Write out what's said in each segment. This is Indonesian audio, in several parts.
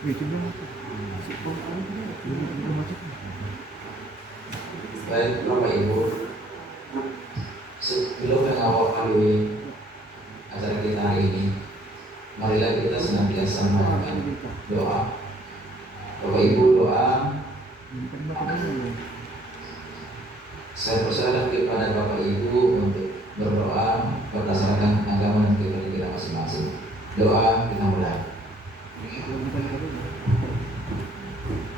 Baik Bapak Ibu, sebelum mengawal kali acara kita hari ini, marilah kita senantiasa memohon doa. Bapak Ibu doa, saya persilakan kepada Bapak Ibu untuk berdoa berdasarkan agama dan keyakinan kita masing-masing. Doa kita mulai.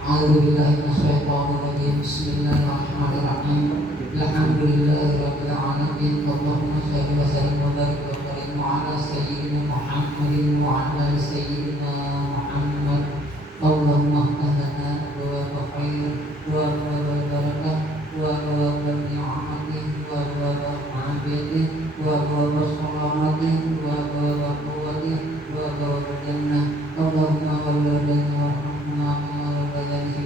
A'udzubillahiminasyaitonirrajim. Bismillahirrahmanirrahim. Alhamdulillahirabbil alamin. Allahumma shalli wa sallim wa barik wa karim ala sayyidina Muhammadin wa ala sayyidina Muhammad. Allahumma hdina wa khair wa barakah wa ni'matih wa afiyatih wa salamatih wa quwwatih wa jannah. Allahumma walladina warhamna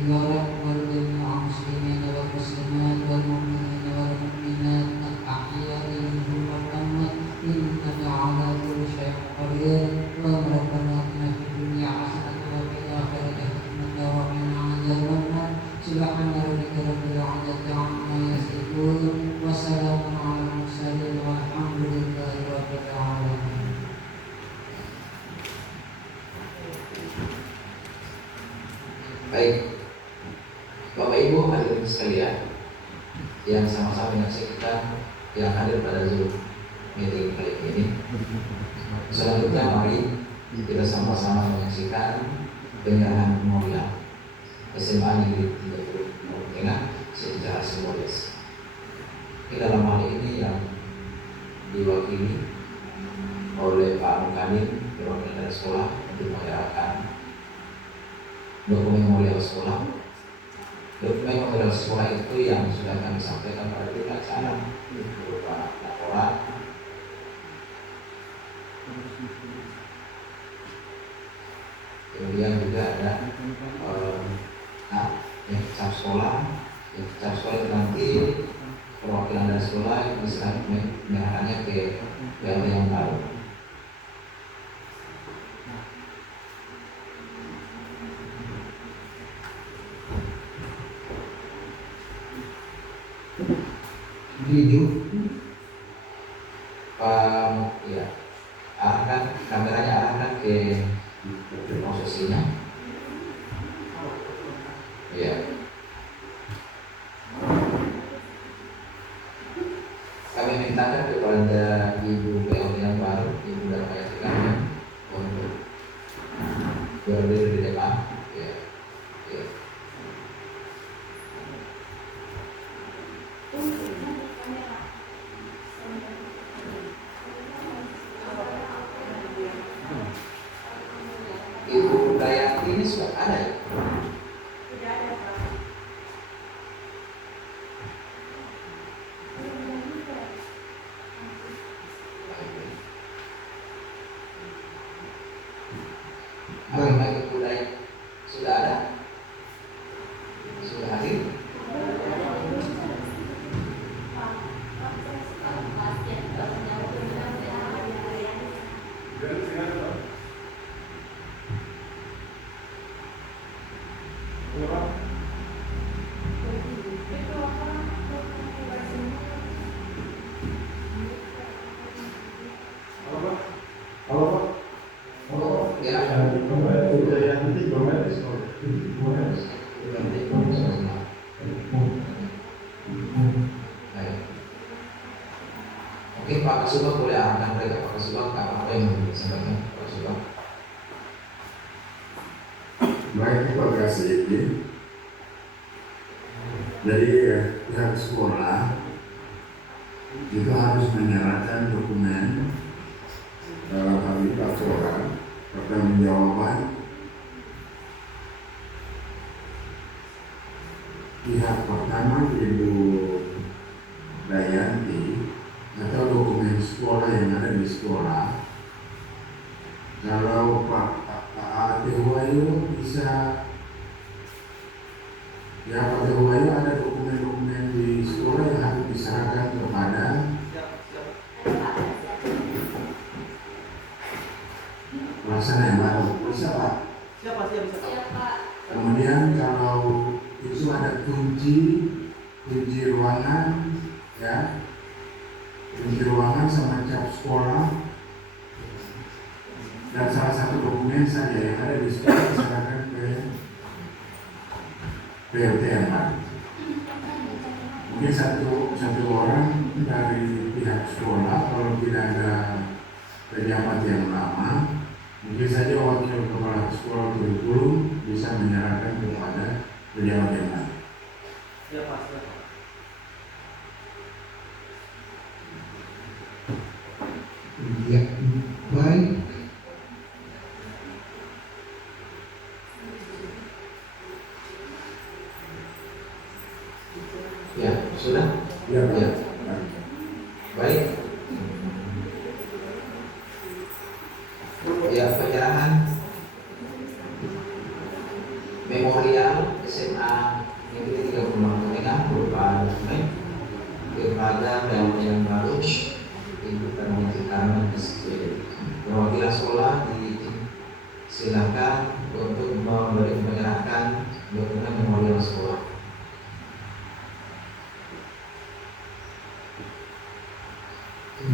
والجميع المسلمين والمسلمات والمؤمنين والمؤمنات الأحياء منهم والأموات إنك على كل شيء قدير. ربنا آتنا في الدنيا حسنة وفي الآخرة حسنة وقنا عذاب النار. سبحان ربك رب العزة عما يصفون وسلام على المرسلين والحمد لله رب العالمين. Baik, Bapak Ibu hadirin sekalian yang sama-sama menyaksikan yang hadir pada Zoom meeting kali ini. Selanjutnya mari kita sama-sama menyaksikan penyerahan memorial SMA Negeri 30 Timur Tengah secara simbolis. Di dalam hal ini yang diwakili oleh Pak Mukadim perwakilan dari sekolah untuk menyerahkan dokumen memorial sekolah. Dokumen memorial sekolah itu yang sudah kami sampaikan pada acara berupa laporan, kemudian juga ada cap sekolah. Cap sekolah itu nanti perwakilan dari sekolah bisa menyerahkannya ke PLT yang baru. Video ya, arahkan kameranya, arahkan ke posisinya ya. Kami mintakan kepada Ibu PLT yang baru, Ibu Darmayati kami, untuk berdiri di depan ya. Ibu Dayati ini sudah ada ya? Sudah ada, Pak. Bagaimana Ibu Dayati sudah ada? Sudah hadir? Mungkin Pak Kasubag boleh arahkan mereka. Pak Kasubag, apa yang mau disampaikan Pak Kasubag? Baik, terima kasih. Jadi pihak sekolah itu harus menyerahkan dokumen dalam hal ini laporan pertanggungjawaban pihak pertama Ibu Dayanti atau dokumen sekolah yang ada di sekolah. Kalau Pak Dewayu bisa, ya Pak Dewayu ada dokumen-dokumen di sekolah yang harus diserahkan kepada pelaksana yang baru. Bisa Pak? Kemudian kalau itu ada kunci ruangan, ya, kunci ruangan sama cap sekolah, dan salah satu dokumen saja yang ada di sekolah serahkan ke PLT yang ada. Mungkin satu orang dari pihak sekolah, kalau tidak ada pejabat yang lama, mungkin saja wakil kepala sekolah kurikulum bisa menyerahkan kepada pejabat yang lain. Ya, baik. Ya, sudah. Ya, Pak. Ya. Baik. Ya, penyerahan memorial SMA Negeri 30 Tengah berupa dokumen lembaga dan yang baru Ibu Karmen SC. Perwakilan sekolah disilakan untuk menyerahkan dokumen memorial sekolah.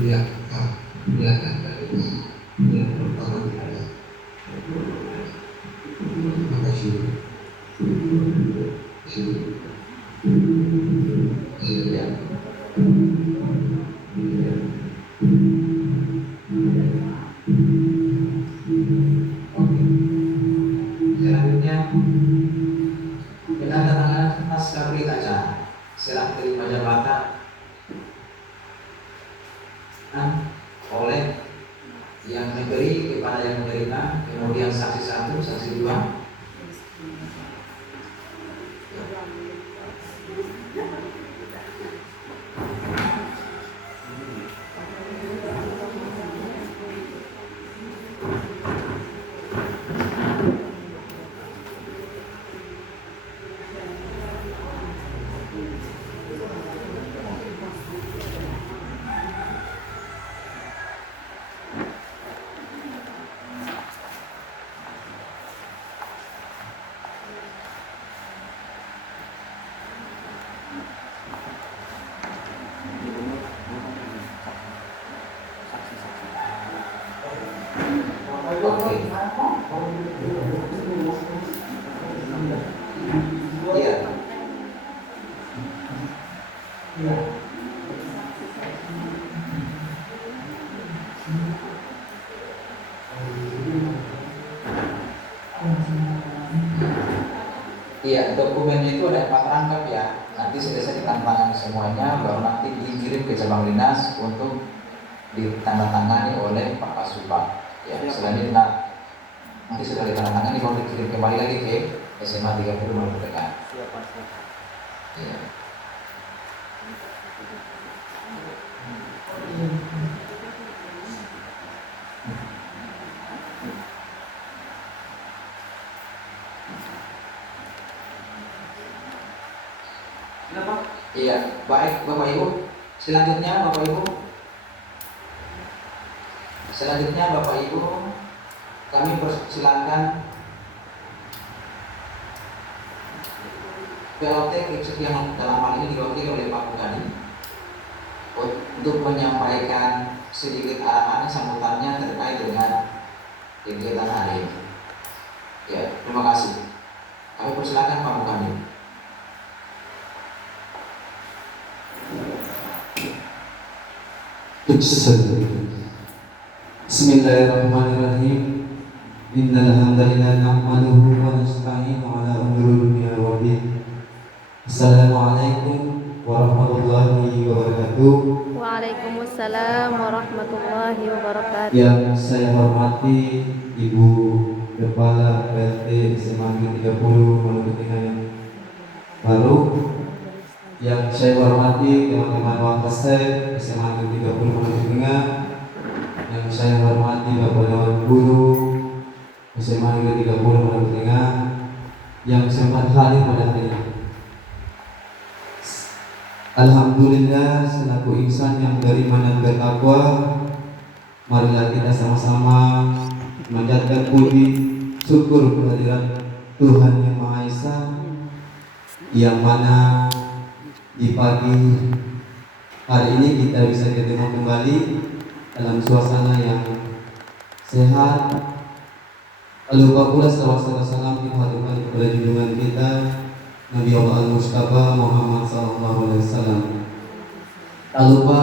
Ya, Pak. Silakan dari yang pertama ada. Terima kasih. Ya. Selanjutnya penandatanganan naskah berita acara serah terima jabatan oleh yang memberi kepada yang menerima, kemudian saksi 1, saksi 2. Oke. Iya. Iya, dokumennya itu ada 4 rangkap ya. Nanti selesai ditandatangani semuanya, baru nanti dikirim ke cabang dinas untuk ditandatangani oleh Pak Kasupa. Ya, selanjutnya nanti sudah ditandatangani baru dikirim kembali lagi ke SMA 30 Maluku Tengah. Ya. Iya, baik Bapak Ibu. Selanjutnya Bapak Ibu. Kami persilakan PLT yang dalam hal ini diwakili oleh Pak Bukadi untuk menyampaikan sedikit arahan sambutannya terkait dengan kegiatan hari ini. Ya, terima kasih. Kami persilakan Pak Bukadi. Bismillahirrahmanirrahim. Innal hamdalillah nahmaduhu wa nasta'inu ala umuri dunya wa din. Assalamualaikum warahmatullahi wabarakatuh. Waalaikumsalam warahmatullahi wabarakatuh. Yang saya hormati Ibu Kepala PLT SMA 30 Maluku Tengah yang baru. Yang saya hormati teman-teman Wakasek SMA 30 Maluku Tengah. Yang saya hormati Bapak Dewan Guru SMA Negeri 30 Maluku Tengah yang sempat hadir pada hari ini. Alhamdulillah, selaku insan yang beriman dan bertakwa, marilah kita sama-sama menjadikan budi syukur kehadiran Tuhan Yang Maha Esa, yang mana di pagi hari ini kita bisa ketemu kembali dalam suasana yang sehat. Tak lupa pula salawat serta salam kita haturkan kepada junjungan kita Nabi Allah Al-Mustafa Muhammad SAW. Tak lupa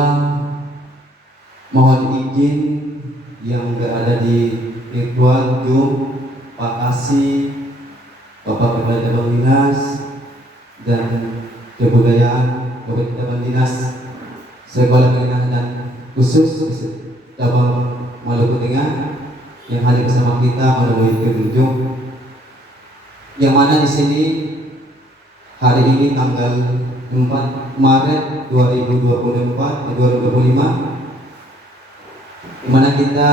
mohon izin yang berada di virtual Zoom, Pak Kasih, Bapak Kepala Cabang Dinas dan Kebudayaan, Bapak Cabang Dinas Sekolah Menengah dan Khusus Cabang Maluku Tengah yang hadir bersama kita melalui pengunjung, yang mana di sini hari ini tanggal 4 Maret 2025, di mana kita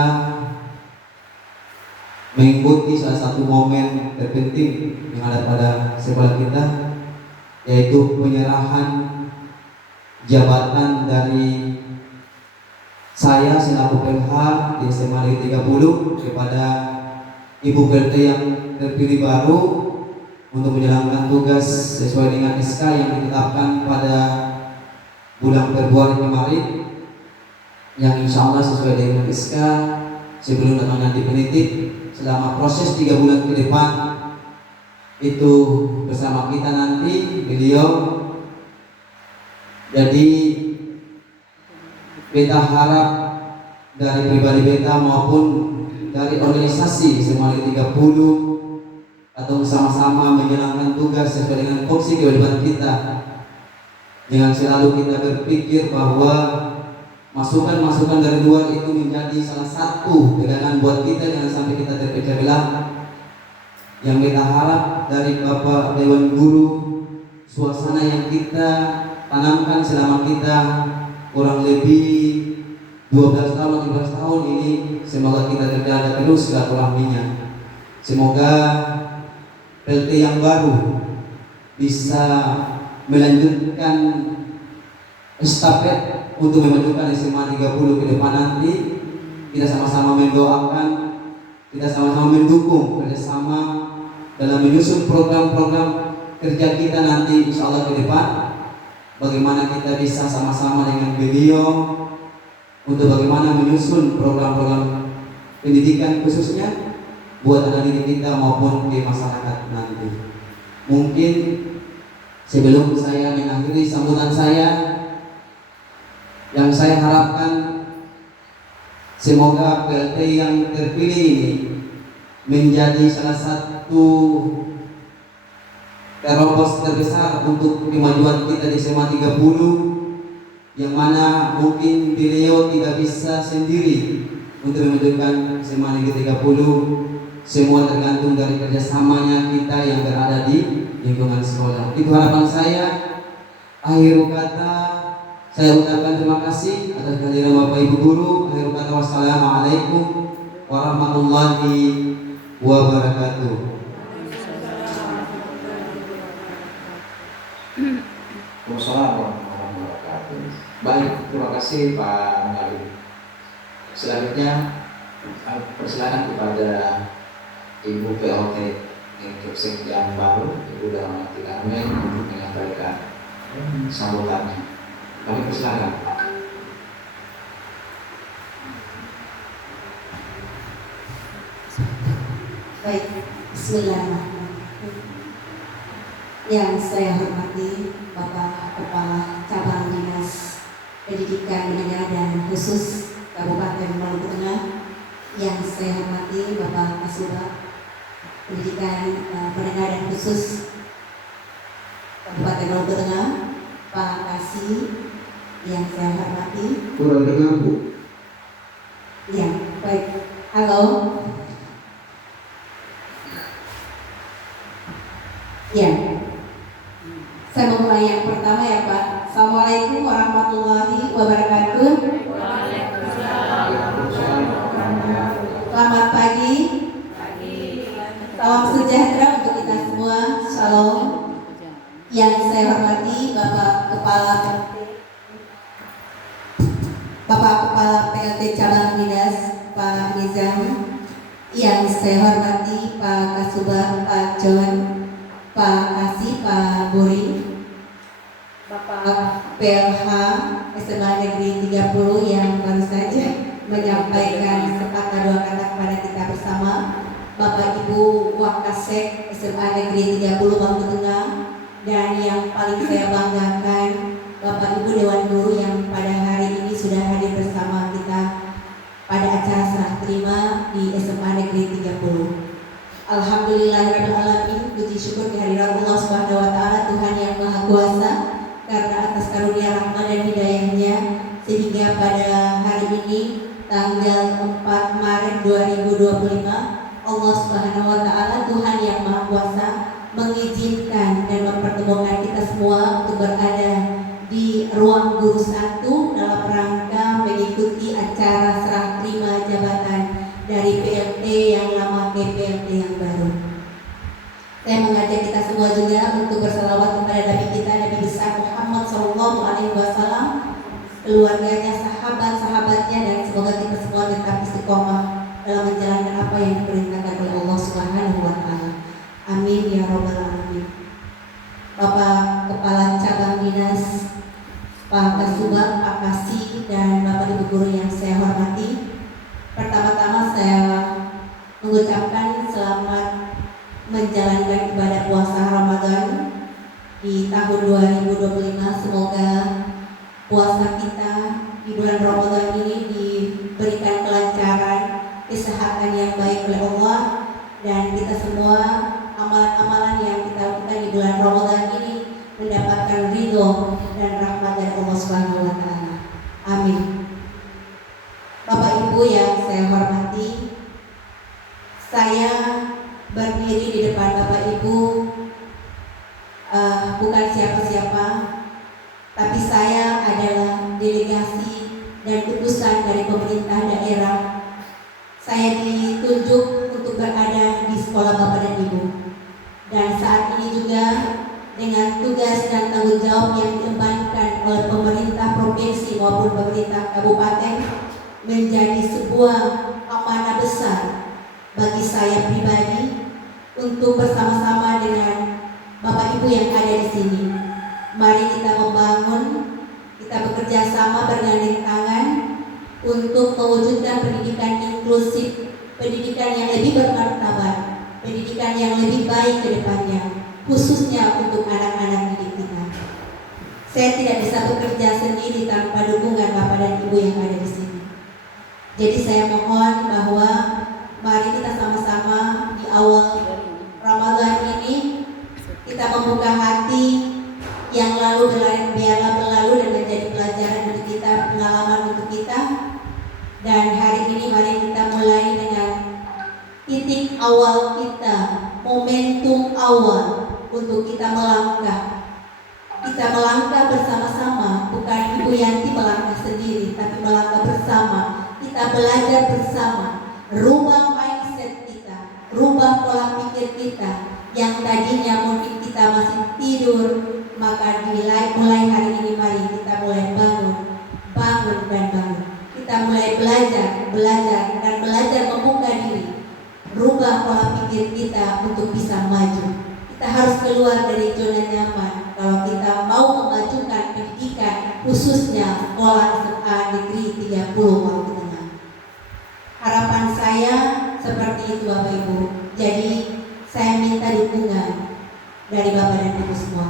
mengikuti salah satu momen terpenting yang ada pada sekolah kita, yaitu penyerahan jabatan dari saya selaku PLH di SMA Negeri 30 kepada Ibu PLT yang terpilih baru untuk menjalankan tugas sesuai dengan SK yang ditetapkan pada bulan Februari kemarin, yang insya Allah sesuai dengan SK sebelum datangnya definitif selama proses 3 bulan ke depan itu bersama kita nanti beliau. Jadi beta harap dari pribadi beta maupun dari organisasi SMA Negeri 30 atau sama-sama menjalankan tugas sesuai dengan fungsi kewajiban kita, jangan selalu kita berpikir bahwa masukan-masukan dari luar itu menjadi salah satu pegangan buat kita, jangan sampai kita terpecah belah. Yang kita harap dari Bapak Dewan Guru, suasana yang kita tanamkan selama kita kurang lebih 12 tahun, 13 tahun ini, semoga kita terjaga terus silaturahminya. Semoga PLT yang baru bisa melanjutkan estafet untuk memajukan SMA 30 ke depan nanti. Kita sama-sama mendoakan, kita sama-sama mendukung kerjasama dalam menyusun program-program kerja kita nanti insya Allah ke depan. Bagaimana kita bisa sama-sama dengan beliau untuk bagaimana menyusun program-program pendidikan khususnya buat anak didik kita maupun di masyarakat nanti. Mungkin sebelum saya mengakhiri sambutan saya, yang saya harapkan semoga PLT yang terpilih ini menjadi salah satu terobos terbesar untuk kemajuan kita di SMA 30, yang mana mungkin beliau tidak bisa sendiri untuk memajukan SMA Negeri 30. Semua tergantung dari kerjasamanya kita yang berada di lingkungan sekolah. Itu harapan saya. Akhir kata saya ucapkan terima kasih atas kehadiran Bapak Ibu Guru. Akhir kata wassalamualaikum warahmatullahi wabarakatuh. Wassalamualaikum warahmatullahi wabarakatuh. Baik, terima kasih Pak Mengalu. Selanjutnya persilakan kepada Ibu PLT Kepsek yang baru, Ibu Darmawati Karmen, untuk menyampaikan sambutannya. Kami persilakan. Baik, bismillahirrahmanirrahim. Yang saya hormati Bapak Kepala Cabang Dinas Pendidikan Menengah dan Khusus Kabupaten Maluku Tengah, yang saya hormati Bapak Kasubag Pendidikan Menengah dan Khusus Kabupaten Maluku Tengah, Pak Kasih, yang saya hormati. Kurang dengar, Bu. Ya, baik. Halo. Ya, saya memulai yang pertama ya Pak. Assalamualaikum warahmatullahi wabarakatuh. Selamat pagi. Salam sejahtera untuk kita semua. Shalom. Yang saya hormati Bapak Kepala PLT Cabang Dinas Pak Nizam, Yang saya hormati Pak Kasubag, Pak John, Pak Kasih, Pak Buri, Bapak PLH SMA Negeri 30 yang baru saja menyampaikan sepatah dua kata kepada kita bersama, Bapak Ibu Wakasek SMA Negeri 30 Bangku Tengah, dan yang paling saya banggakan Bapak Ibu Dewan Guru yang pada hari ini sudah hadir bersama kita pada acara serah terima di SMA Negeri 30. Alhamdulillahirrahmanirrahim, puji syukur kehadiran Allah Subhanahu wa Ta'ala, Tuhan yang Maha Kuasa, karena atas karunia rahmat dan hidayahnya sehingga pada hari ini tanggal 4 Maret 2025 Allah Subhanahu wa Ta'ala, Tuhan yang Maha Kuasa, mengizinkan dan mempertemukan kita semua untuk berada di ruang guru 1 dalam rangka mengikuti acara serah terima jabatan dari PLT yang lama ke PLT yang baru. Saya mengajak kita semua juga untuk berselawat kepada Nabi kita, Nabi besar Muhammad SAW, keluarganya, sahabat-sahabatnya, dan semoga kita semua tetap istiqomah dalam menjalankan apa yang diperintahkan oleh Allah Subhanahu wa Ta'ala. Amin ya Rabbal Alamin. Bapak Kepala Cabang Dinas, Pak Kasubag, Pak Kasih, dan Bapak Ibu Guru yang saya hormati, pertama-tama saya mengucapkan selamat menjalankan ibadah puasa Ramadan di tahun 2025. Semoga puasa kita di bulan Ramadan ini diberikan kelancaran, kesehatan yang baik oleh Allah, dan kita semua amalan-amalan yang kita lakukan di bulan Ramadan ini mendapatkan ridho dan rahmat dari Allah Subhanahu wa Ta'ala. Amin. Bapak Ibu yang saya hormati, saya berdiri di depan Bapak Ibu bukan siapa-siapa, tapi saya adalah delegasi dan utusan dari pemerintah daerah. Saya ditunjuk untuk berada di sekolah Bapak dan Ibu, dan saat ini juga dengan tugas dan tanggung jawab yang diembankan oleh pemerintah provinsi maupun pemerintah kabupaten menjadi sebuah amanah besar bagi saya pribadi untuk bersama-sama dengan Bapak Ibu yang ada di sini. Mari kita membangun, kita bekerja sama bergandeng tangan untuk mewujudkan pendidikan inklusif, pendidikan yang lebih bermartabat, pendidikan yang lebih baik ke depannya, khususnya untuk anak-anak didik kita. Saya tidak bisa bekerja sendiri tanpa dukungan Bapak dan Ibu yang ada di sini. Jadi saya mohon bahwa mari kita sama-sama di awal Ramadan ini kita membuka hati yang lalu biarlah berlalu dan menjadi pelajaran untuk kita, pengalaman untuk kita. Dan hari ini mari kita mulai dengan titik awal kita, momentum awal untuk kita melangkah. Kita melangkah bersama-sama, bukan Ibu Yanti melangkah sendiri, tapi melangkah bersama. Kita belajar bersama, rubah mindset kita, rubah pola pikir kita. Yang tadinya mungkin kita masih tidur, maka mulai hari ini mari kita mulai bangun dan bangun. Kita mulai belajar dan belajar membuka diri, rubah pola pikir kita untuk bisa maju. Kita harus keluar dari zona nyaman kalau kita mau memajukan pendidikan, khususnya sekolah SMA Negeri 30 Bangku Tengah. Harapan saya seperti itu Bapak Ibu. Jadi saya minta dukungan dari Bapak dan Ibu semua.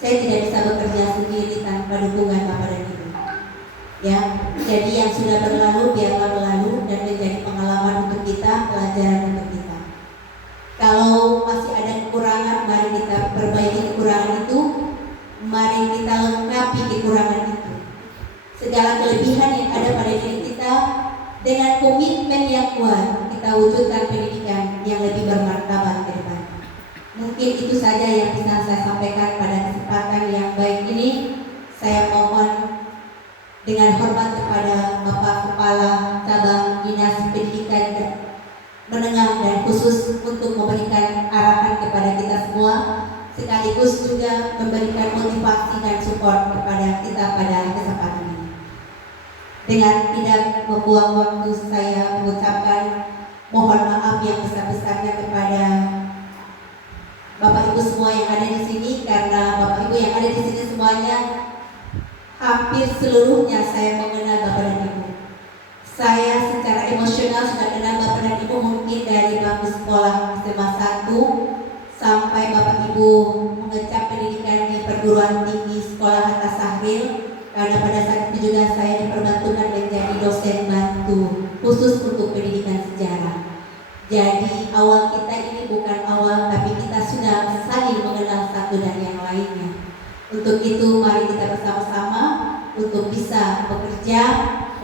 Saya tidak bisa bekerja sendiri tanpa dukungan Bapak dan Ibu. Ya, jadi yang sudah berlalu biarlah berlalu dan menjadi pengalaman untuk kita, pelajaran untuk kita. Kalau masih ada kekurangan, mari kita perbaiki kekurangan itu, mari kita lengkapi kekurangan itu. Segala kelebihan yang ada pada diri kita, dengan komitmen yang kuat, kita wujudkan pendidikan yang lebih bermartabat ke depan. Mungkin itu saja yang bisa saya sampaikan pada kesempatan yang baik ini. Saya mohon dengan hormat kepada Bapak Kepala Cabang Dinas Pendidikan Menengah dan khusus untuk memberikan arahan kepada kita semua, sekaligus juga memberikan motivasi dan support kepada kita pada kesempatan ini. Dengan tidak membuang waktu, saya mengucapkan mohon maaf maaf yang besar-besarnya kepada Bapak Ibu semua yang ada di sini, karena Bapak Ibu yang ada di sini semuanya hampir seluruhnya saya mengenal Bapak dan Ibu. Saya secara emosional sudah kenal Bapak dan Ibu mungkin dari bangku sekolah SMA 1 sampai Bapak Ibu mengecap pendidikan di perguruan tinggi Sekolah Hatta Sahril, karena pada saat itu juga saya diperbantukan menjadi dosen bantu khusus untuk pendidikan sejarah. Jadi awal kita ini bukan awal, tapi kita sudah saling mengenal satu dan yang lainnya. Untuk itu mari kita bersama-sama untuk bisa bekerja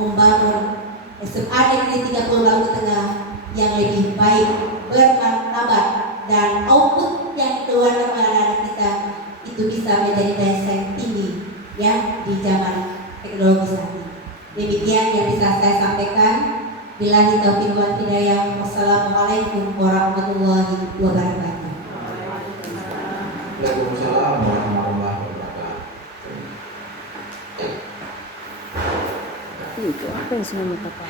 membangun SMA Negeri 30 Laut Tengah yang lebih baik, bermartabat, dan output yang keluar dari anak-anak kita itu bisa menjadi daya saing tinggi ya di zaman teknologi saat ini. Demikian yang bisa saya sampaikan. Billahi taufiq wal hidayah. Wassalamualaikum warahmatullahi wabarakatuh. Waalaikumsalam warahmatullahi wabarakatuh. Itu apa yang semua kata?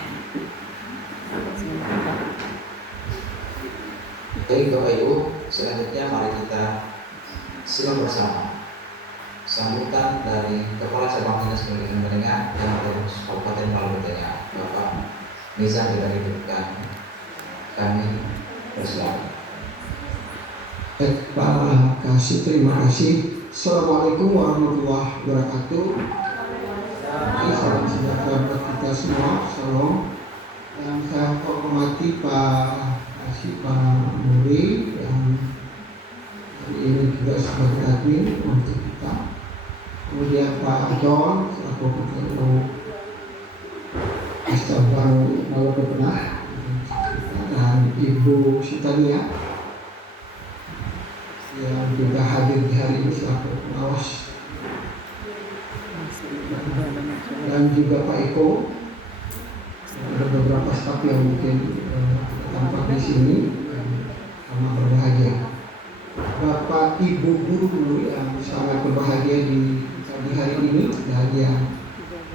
Baik Bapak Ibu, selanjutnya mari kita simak bersama sambutan dari Kepala Cabang Dinas Pendidikan Menengah yang ada di Kabupaten Maluku Tengah, Bapak Nizam dari Dekan. Kami bersilakan. Terima kasih. Assalamualaikum warahmatullahi wabarakatuh. Salam sejahtera buat kita semua. Salam. Yang saya hormati Pak Muri yang hari ini juga sebagai admin untuk kita. Kemudian Pak John selaku Ketua Cabang Maluku Tengah, dan Ibu Sitania yang juga hadir di hari ini selaku pengawas, dan juga Pak Eko. Ada beberapa staf yang mungkin tampak di sini sama berbahagia. Bapak Ibu guru yang sangat berbahagia di hari ini, dan yang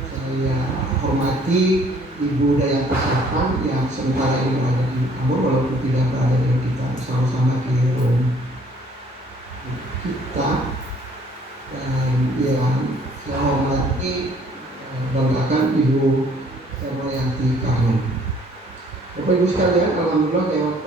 saya hormati Ibu Dayang Kesehatan yang sementara ini berada di Ambon walaupun tidak berada dengan kita, sama-sama di room kita, dan yang saya hormati banggakan Ibu Hermayanti Karno. Bapak Ibu sekalian, alhamdulillah lewat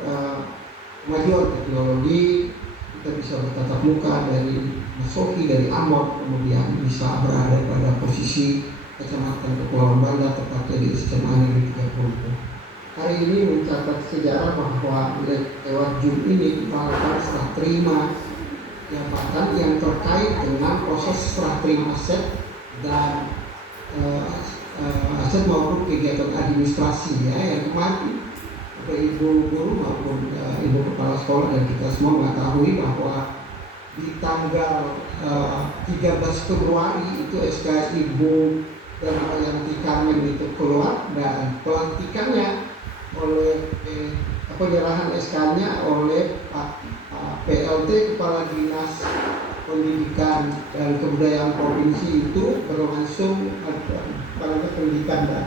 kemajuan teknologi kita bisa bertatap muka dari Masohi, dari Ambon, kemudian bisa berada pada posisi Kecamatan Kepulauan Banda, tepatnya di SMA Negeri 30. Hari ini mencatat sejarah bahwa lewat Zoom ini kita lakukan serah terima jabatan yang terkait dengan proses serah terima aset dan aset maupun kegiatan administrasi ya, yang kemarin Bapak Ibu guru maupun Ibu Kepala Sekolah dan kita semua mengetahui bahwa di tanggal 13 Februari itu SK Ibu dan yang Karmen itu keluar, dan pelantikannya oleh penyerahan SK-nya oleh Pak PLT Kepala Dinas Pendidikan dan Kebudayaan Provinsi itu berlangsung pendidikan dan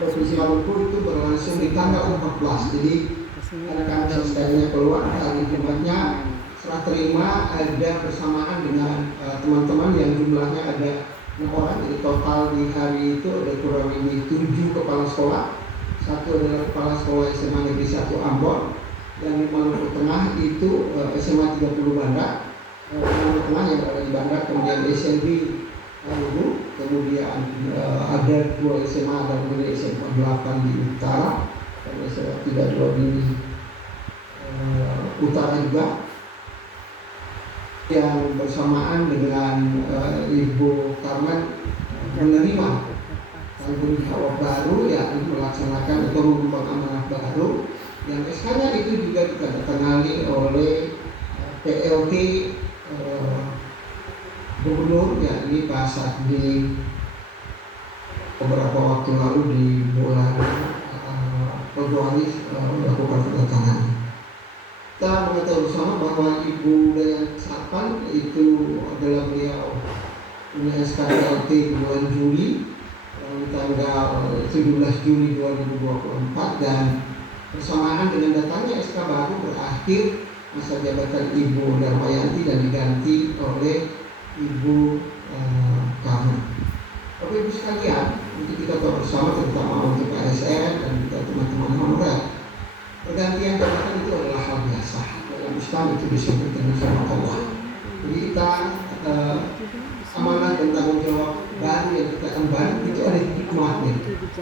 Provinsi Maluku itu berlangsung di tanggal 14. Jadi anak-anak SK-nya keluar, hari Jumatnya serah terima ada bersamaan dengan teman-teman yang jumlahnya ada 6 orang. Jadi total di hari itu ada kurang lebih 7 kepala sekolah. Satu adalah Kepala Sekolah SMA Negeri 1 Ambon, dan di Maluku Tengah itu SMA 30 Banda, Maluku Tengah yang berada di Banda, kemudian SMB Maluku, kemudian ada 2 SMA dan kemudian SMA 8 di Utara, dan SMA 32 di Utara juga, yang bersamaan dengan Ibu Karmen menerima tanggung jawab baru, yakni melaksanakan atau mengubah amanah baru yang SK-nya itu juga ditandatangani oleh PLT Gubernur, yakni Pak Satdi beberapa waktu lalu di bulan Februari melakukan tandatangan. Kita mengetahui bersama bahwa Ibu Dayang Kesehatan itu adalah beliau punya SKPLT bulan Juli tanggal 17 Juli 2024, dan Bersamaan dengan datangnya SK baru berakhir masa jabatan Ibu Darmayanti dan diganti oleh Ibu Karma. Bapak Ibu sekalian, untuk kita tahu bersama, terutama untuk ASN dan juga teman-teman honorer, pergantian jabatan itu adalah hal biasa. Dalam Islam itu disebutkan sama Allah. Jadi kita amanah dan tanggung jawab baru yang kita emban itu ada hikmahnya.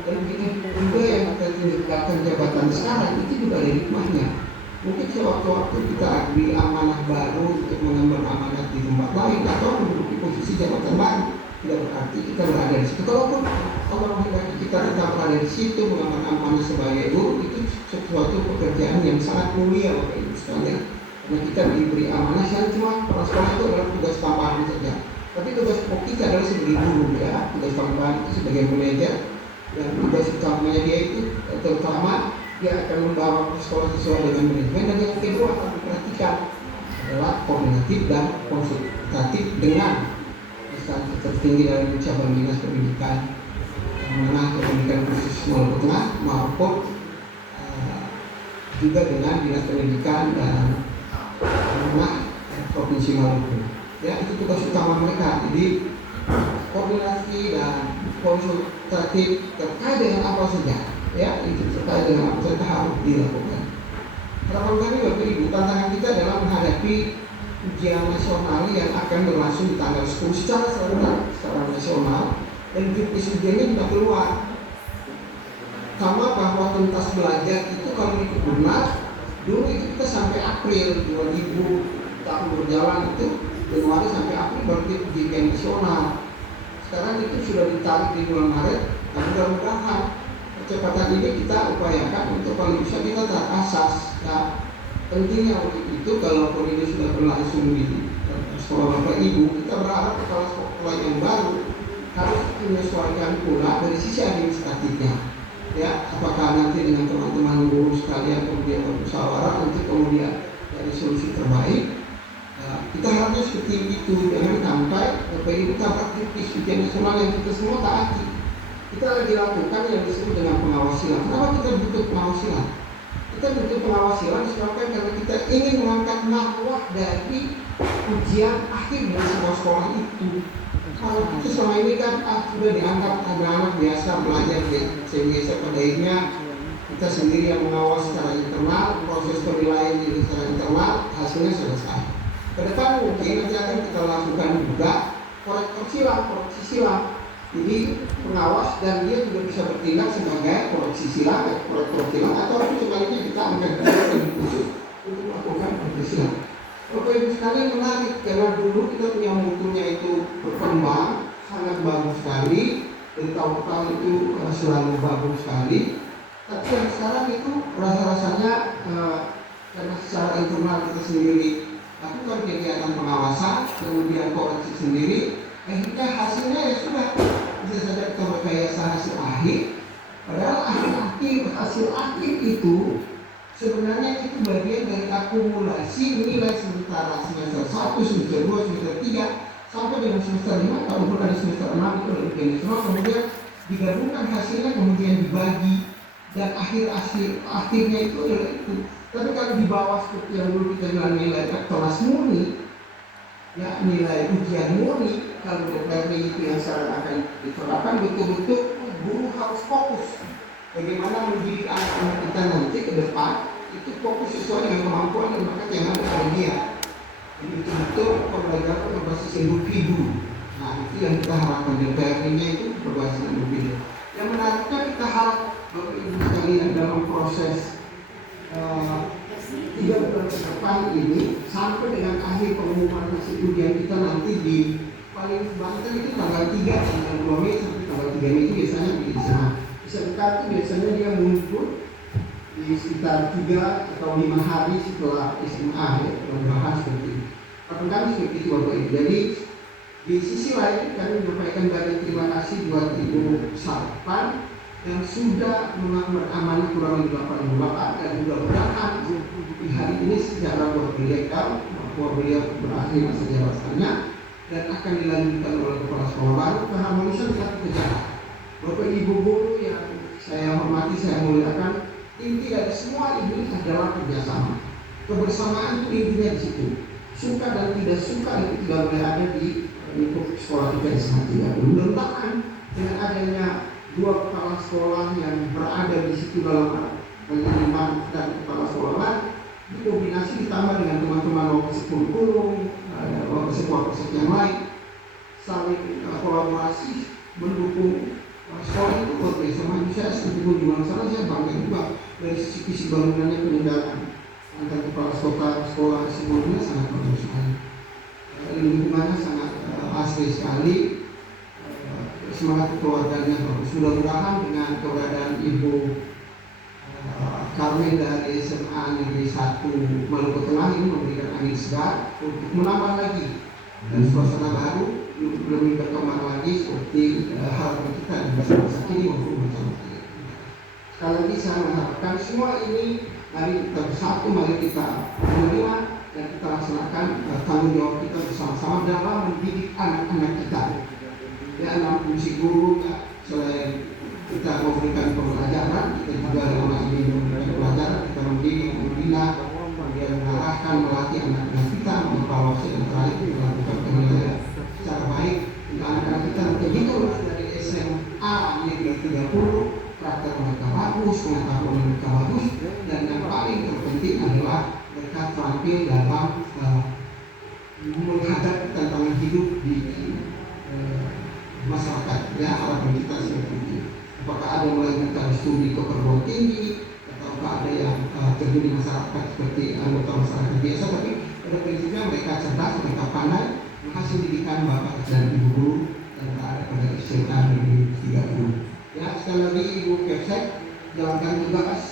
Dan juga yang kita tinggalkan jabatan sekarang itu juga ada hikmahnya. Mungkin sewaktu-waktu kita ambil amanah baru untuk mengemban amanah di tempat lain atau menduduki posisi jabatan baru, tidak berarti kita berada di situ. Kalaupun Allah menghendaki kita tetap berada di situ mengemban amanah sebagai guru, itu sesuatu pekerjaan yang sangat mulia Bapak Ibu sekalian. Karena kita diberi amanah yang cuma para sekolah itu adalah tugas tambahan saja. Tapi tugas pokok kita adalah sebagai guru ya, tugas tambahan itu sebagai manajer, dan tugas utamanya dia itu terutama dia akan membawa sekolah sesuai dengan manajemen, dan yang kedua akan diperhatikan adalah koordinatif dan konsultatif dengan instansi tertinggi dari cabang dinas pendidikan menengah, pendidikan khusus Maluku Tengah maupun juga dengan dinas pendidikan dan menengah provinsi Maluku. Ya, itu tugas utama mereka. Jadi koordinasi dan konsultatif terkait dengan apa saja, ya, itu terkait dengan apa saja harus dilakukan. Harapan kami Bapak Ibu, tantangan kita adalah menghadapi ujian nasional yang akan berlangsung di tanggal 10 secara serentak, secara nasional, dan juknis ujiannya tidak keluar. Sama bahwa tuntas belajar itu kalau ikut benar, dulu itu kita sampai April 2000 tahun berjalan itu Januari sampai April baru kita ujian nasional. Sekarang itu sudah ditarik di bulan Maret, dan mudah-mudahan kecepatan ini kita upayakan untuk paling bisa kita taat asas. Nah, pentingnya untuk itu kalaupun ini sudah berlangsung di sekolah Bapak Ibu, kita berharap kepala sekolah yang baru harus menyesuaikan pula dari sisi administratifnya. Ya, apakah nanti dengan teman-teman guru sekalian kemudian bermusyawarah untuk kemudian dari solusi terbaik. Kita harapnya seperti itu, jangan sampai Bapak Ibu tabrak tipis ujian nasional yang kita semua taati. Kita lagi lakukan yang disebut dengan pengawasilan. Kenapa kita butuh pengawasilan? Kita butuh pengawasilan disebabkan karena kita ingin mengangkat marwah dari ujian akhir dari sebuah sekolah itu. Kalau kita selama ini kan sudah dianggap anak-anak biasa belajar biasa pada akhirnya kita sendiri yang mengawasi secara internal, proses penilaian ini secara internal, hasilnya selesai. Ke depan mungkin nanti akan kita lakukan juga koreksi silang. Jadi pengawas dan dia juga bisa bertindak sebagai koreksi silang atau sebaliknya kita akan lebih khusus untuk melakukan koreksi silang. Bapak Ibu sekalian menarik karena dulu kita punya mutunya itu berkembang sangat bagus sekali, dari tahun ke tahun itu selalu bagus sekali. Tapi yang sekarang itu rasa-rasanya karena secara internal kita sendiri lakukan kegiatan pengawasan, kemudian koreksi sendiri, akhirnya hasilnya ya sudah bisa saja kita berkayasa hasil akhir. Padahal hasil akhir itu sebenarnya itu bagian dari akumulasi nilai sementara semester 1, semester 2, semester 3 sampai dengan semester 5, kalaupun ada semester 6 itu lebih nasional, kemudian digabungkan hasilnya kemudian dibagi dan akhirnya itu adalah itu. Tapi kalau di bawah seperti yang dulu kita bilang nilai kelas murni, ya nilai ujian murni, kalau DPRD itu yang sekarang akan diterapkan, betul-betul guru harus fokus bagaimana mendidik anak-anak kita nanti ke depan itu fokus sesuai dengan kemampuan dan bakat yang ada pada dia. Jadi betul-betul pembelajaran berbasis individu. Nah itu yang kita harapkan, DPRD-nya itu berbasis individu. Yang menariknya kita harap Bapak Ibu sekalian dalam proses 3 bulan ke depan ini sampai dengan akhir pengumuman hasil ujian kita nanti di paling banter itu tanggal 3 tanggal 2 Mei sampai tanggal 3 Mei itu biasanya di sana. SMK itu biasanya dia muncul di sekitar 3 atau 5 hari setelah SMA ya, perubahan seperti itu. Kapan kami seperti itu Bapak Ibu. Jadi di sisi lain kami menyampaikan banyak terima kasih buat Ibu Sarpan yang sudah mengambil amanah kurang lebih 8 bulan dan mudah-mudahan di hari ini secara berlegal bahwa beliau berakhir masa jabatannya dan akan dilanjutkan oleh kepala sekolah baru keharmonisan satu kejaran. Bapak Ibu guru yang saya hormati, saya muliakan, Inti dari semua ini adalah kerjasama. Kebersamaan itu intinya di situ. Suka dan tidak suka itu tidak boleh ada di lingkup sekolah kita SMA 30. Mudah-mudahan dengan adanya dua kepala sekolah yang berada di situ dalam penerimaan dan kepala sekolah, dikombinasi ditambah dengan teman-teman wakil kurikulum, wakil yang lain, saling kolaborasi mendukung sekolah itu luar biasa maju. Saya seperti di masalah saya bangga juga dari sisi visi bangunannya, peninggalan antar kepala sekolah sebelumnya sangat bagus sekali. Lingkungannya sangat asli sekali, semangat keluarganya bagus. Mudah-mudahan dengan keberadaan Ibu Karmen dari SMA Negeri 1 Maluku Tengah ini memberikan angin segar untuk menambah lagi dan suasana baru lebih berkembang lagi seperti harapan kita di masa kini maupun masa depan. Sekali lagi saya mengharapkan semua ini mari kita bersatu, mari kita menerima dan kita laksanakan tanggung jawab kita bersama-sama dalam mendidik anak-anak kita. Ya, dalam fungsi guru ya, selain kita memberikan pembelajaran, kita juga dalam ini memberikan pelajaran, kita mendidik, membina, kemudian mengarahkan, melatih anak-anak kita, mengevaluasi dan terakhir melakukan penilaian secara baik untuk anak-anak kita. Begitu dari SMA Negeri 30, karakter mereka bagus, pengetahuan mereka bagus, dan yang paling terpenting adalah mereka terampil dalam menghadapi tantangan hidup di masyarakat. Ya, harapan kita seperti itu. Apakah ada yang melanjutkan studi ke perguruan tinggi, atau ada yang terjun di masyarakat seperti anggota masyarakat biasa, tapi pada prinsipnya mereka cerdas, mereka pandai, menghasil didikan bapak dan ibu guru yang berada pada SMA Negeri 30. Ya, sekali lagi Ibu Kepsek jalankan tugas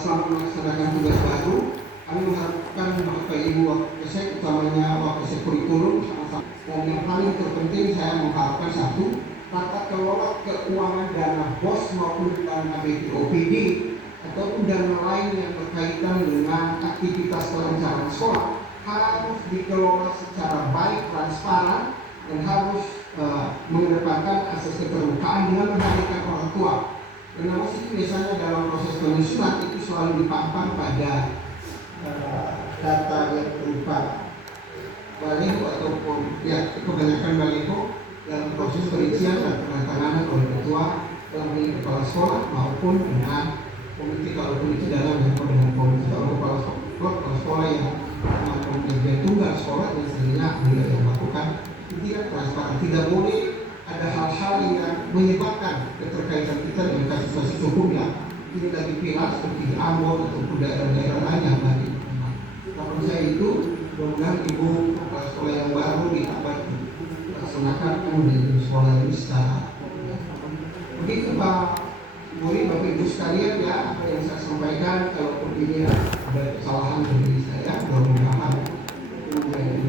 selama melaksanakan tugas baru. Kami mengharapkan Bapak Ibu Kepsek, utamanya Wakil Kurikulum sama-sama. Dan yang paling terpenting saya mengharapkan satu, tata kelola keuangan dana BOS maupun dana BPOPD ataupun dana lain yang berkaitan dengan aktivitas kelancaran sekolah harus dikelola secara baik, transparan, dan harus mengedepankan asas keterbukaan dengan menghadirkan orang tua. Dan itu biasanya dalam proses penyusunan itu selalu dipampang pada data yang berupa baliho ataupun ya kebanyakan baliho dalam proses perincian dan penandatanganan oleh ketua dalam ini kepala sekolah maupun dengan komite, kalaupun itu dalam dengan komite atau kepala sekolah yang melakukan kerja tunggal sekolah dan sebenarnya tidak yang melakukan tidak transparan. Tidak boleh ada hal-hal yang menyebabkan keterkaitan kita dengan kasus-kasus hukum yang ini lagi viral seperti di Ambon ataupun daerah-daerah lain yang lagi. Namun saya itu mudah-mudahan ibu kepala sekolah yang baru dapat laksanakan kemudian sekolah ini secara begitu Pak Muri, Bapak Ibu sekalian, ya apa yang saya sampaikan kalaupun ini ada kesalahan dari saya mudah-mudahan menjadi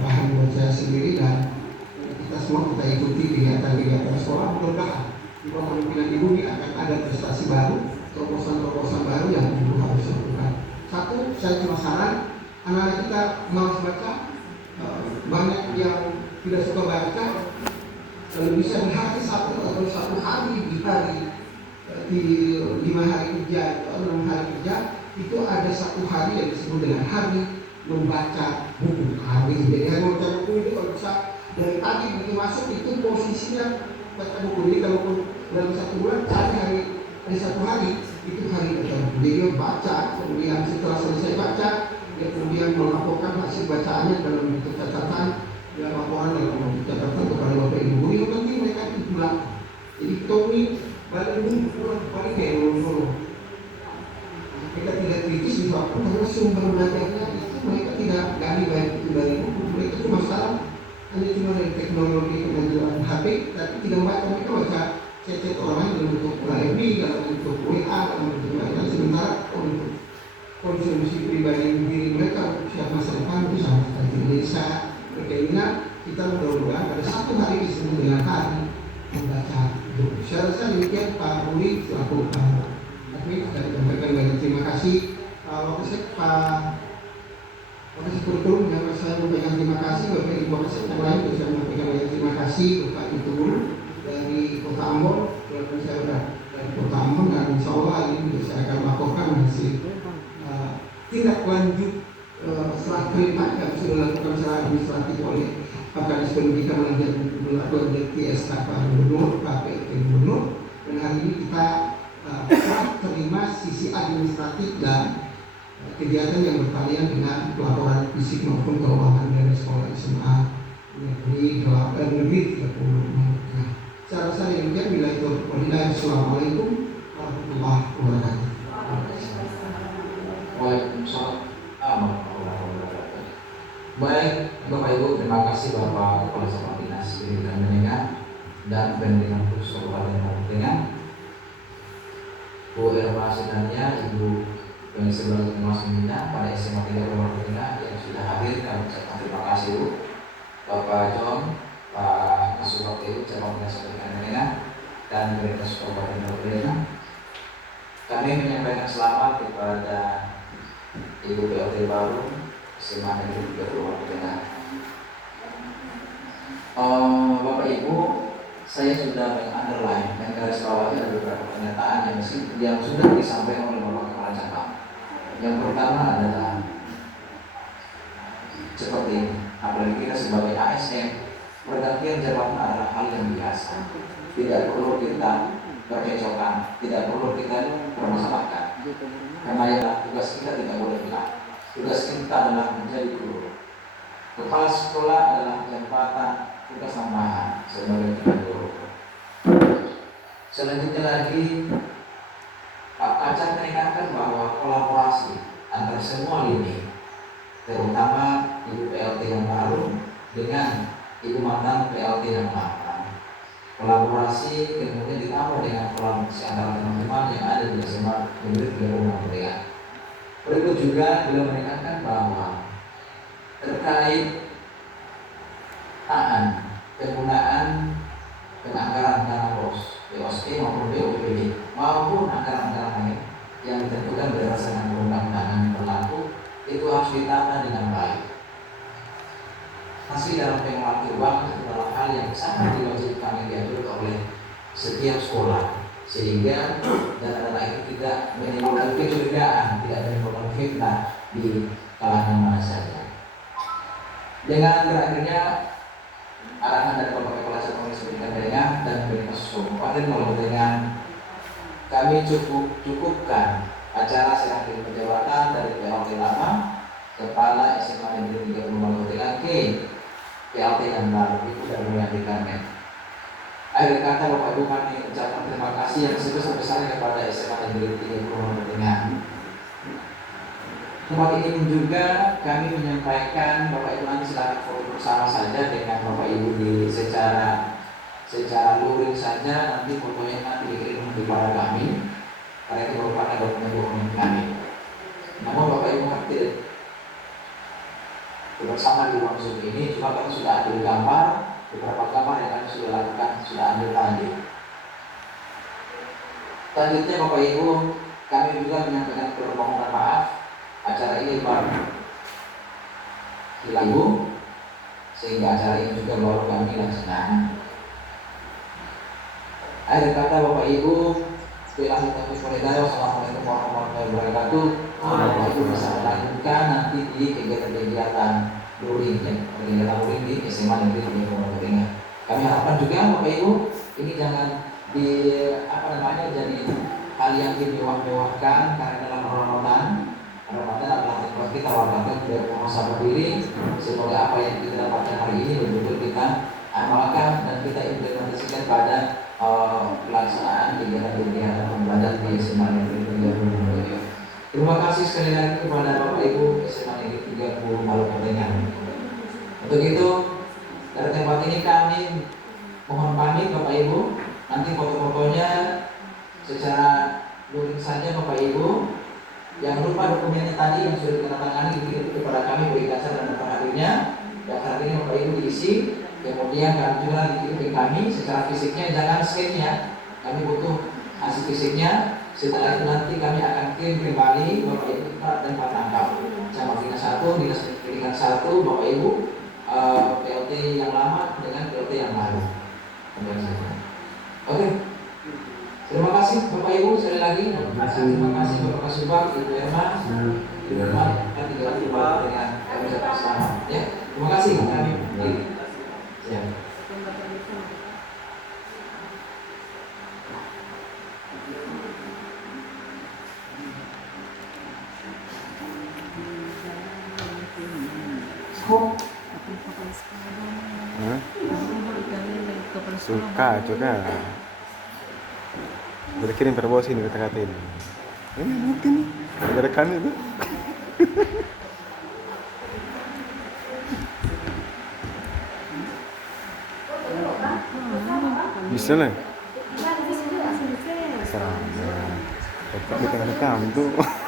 bahan buat saya sendiri dan kita semua kita ikuti kegiatan-kegiatan sekolah. Mudah-mudahan di bawah kepemimpinan Ibu ini akan ada prestasi baru, terobosan-terobosan baru yang Ibu harus lakukan. Satu, saya cuma saran anak-anak kita malas baca, banyak yang tidak suka baca, kalau bisa di hari satu atau satu hari di hari di 5 hari kerja atau 6 hari kerja itu ada satu hari yang disebut dengan hari membaca buku. Hari jadi hari membaca buku itu kalau bisa dari pagi begitu masuk itu posisinya baca buku. Jadi kalau dalam satu bulan cari hari satu hari itu hari baca buku. Jadi dia baca, kemudian setelah selesai baca dia kemudian melaporkan hasil bacaannya dalam bentuk catatan, dia laporan dalam bentuk catatan kepada Bapak Ibu guru yang penting mereka itu pulang. Jadi Tommy balik ini paling kayak dulu. Kita tidak kritis di waktu karena sumber belajarnya itu mereka tidak gali baik itu dari buku. Mereka cuma salah hanya cuma dari teknologi kemajuan HP, tapi tidak baca. Mereka baca chat orang dalam bentuk FB, dalam bentuk WA, dalam bentuk lain. Sementara untuk konsumsi pribadi diri mereka siap masa depan itu sama sekali. Jadi saya berkeinginan kita mudah-mudahan pada satu hari disebut dengan hari membaca buku. Saya rasa demikian Pak Ruli selaku admin dan memberikan banyak terima kasih. Waktu saya Pak Wakil Kurikulum yang saya memberikan terima kasih Bapak Ibu Wakil yang lain juga memberikan banyak terima kasih Bapak Ibu Guru dari Kota Ambon. Walaupun saya sudah dari Kota Ambon dan insya Allah ini saya akan laporkan tindak lanjut setelah terima yang sudah dilakukan secara administratif oleh Kadis Pendidikan melalui SK Pak Gubernur, KPT Gubernur, dan hari ini kita terima sisi administratif dan kegiatan yang berkaitan dengan pelaporan fisik maupun keuangan dari sekolah SMA negeri 30. Nah, saya rasa demikian. Bila itu Assalamualaikum warahmatullahi wabarakatuh. Waalaikumsalam warahmatullahi wabarakatuh. Baik, Bapak Ibu, terima kasih Bapak Kepala Staf Dinas Pendidikan Menengah dan Pendidikan Khusus Kabupaten Maluku, Bu Erma Sinania, Ibu yang sebelah Mas Minda pada SMA 3 Maluku yang sudah hadir, kami ucapkan terima kasih Bu. Bapak John, Pak Masubak Ibu, Cabang Dinas Pendidikan Menengah dan Pendidikan Khusus Kabupaten Maluku. Kami menyampaikan selamat kepada Ibu PLT baru SMA Negeri 3 Maluku Tengah. Bapak Ibu, saya sudah mengunderline dan garis bawahi ada beberapa pernyataan yang sudah disampaikan oleh Bapak Kepala Cabang. Yang pertama adalah seperti ini, apalagi kita sebagai ASN, pergantian jabatan adalah hal yang biasa. Tidak perlu kita percekcokan, tidak perlu kita permasalahkan. Karena ya, tugas kita tidak boleh hilang. Tugas kita adalah menjadi guru. Kepala sekolah adalah jabatan tugas tambahan sebagai guru. Selanjutnya lagi, Pak Kacar menekankan bahwa kolaborasi antar semua lini, terutama Ibu PLT yang baru dengan Ibu mantan PLT yang lama. Kolaborasi kemudian ditambah dengan kolaborasi antara teman-teman yang ada di SMA Negeri 3 Maluku Tengah. Berikut juga beliau menekankan bahwa terkait penggunaan penganggaran dana BOS, BOSP maupun BOPD maupun anggaran-anggaran lain yang ditentukan berdasarkan perundang-undangan yang berlaku itu harus ditata dengan baik. Masih dalam pengelolaan keuangan itu adalah hal yang sangat diwajibkan yang diatur oleh setiap sekolah, sehingga dana-dana itu tidak menimbulkan kecurigaan, tidak menimbulkan fitnah di kalangan mana saja. Dengan berakhirnya arahan dari Bapak Kepala Staf Pendidikan Menengah dan Pendidikan Khusus Kabupaten Maluku Tengah, kami cukupkan acara serah terima jabatan dari PLT lama Kepala SMA Negeri 3 Maluku Tengah ke PLT yang baru itu sudah menyampaikannya. Akhir kata Bapak Ibu, kami ucapkan terima kasih yang sebesar-besarnya kepada SMA Negeri 3 Maluku Tengah. Tempat ini juga kami menyampaikan Bapak Ibu nanti silakan foto bersama saja dengan Bapak Ibu di secara luring saja, nanti fotonya nanti dikirim kepada kami karena itu merupakan dokumen kami. Namun Bapak Ibu ngerti bersama di ruang Zoom ini juga kami sudah ambil gambar, beberapa gambar yang kami sudah lakukan, sudah ambil tadi. Selanjutnya Bapak Ibu, kami juga menyampaikan permohonan maaf. Acara ini baru hilang sehingga acara ini juga baru kami laksanakan. Akhir kata Bapak Ibu, Assalamualaikum warahmatullahi wabarakatuh. Bapak Ibu bisa melanjutkan nanti di kegiatan-kegiatan luring di SMA Negeri 3 Maluku Tengah. Kami harapkan juga Bapak Ibu ini jangan jadi hal yang dimewah-mewahkan karena dalam Ramadan adalah tempat kita warga biar muhasabah diri. Semoga apa yang kita dapatkan hari ini betul-betul kita amalkan dan kita implementasikan pada pelaksanaan kegiatan-kegiatan pembelajaran di SMA Negeri 3 Maluku Tengah. Terima kasih sekali lagi kepada Bapak Ibu SMA Negeri 3 Maluku Tengah. Untuk itu dari tempat ini kami mohon pamit Bapak Ibu. Nanti foto-fotonya secara luring saja Bapak Ibu. Jangan lupa dokumennya tadi yang sudah ditandatangani dikirim kepada kami beri kasar dan hadirnya. Dan saat ini Bapak Ibu diisi, kemudian kami juga dikirim ke kami secara fisiknya, jangan scan-nya. Kami butuh hasil fisiknya. Setelah itu nanti kami akan kirim kembali Bapak Ibu dan Pak Tangkap. Cabang Dinas 1, Dinas Pendidikan 1, Bapak Ibu PLT yang lama dengan PLT yang baru. Oke. Terima kasih Bapak Ibu sekali lagi. Terima kasih Bapak Subak, Ibu Erma. Kan juga dengan kami bersama. Ya, terima kasih kami. Ya. Hah? Suka juga. Udah kirim per bos ini kata-katain. Ini mungkin ada rekan itu. Bisa lah. Serang. Tetap di tengah-tengah tuh.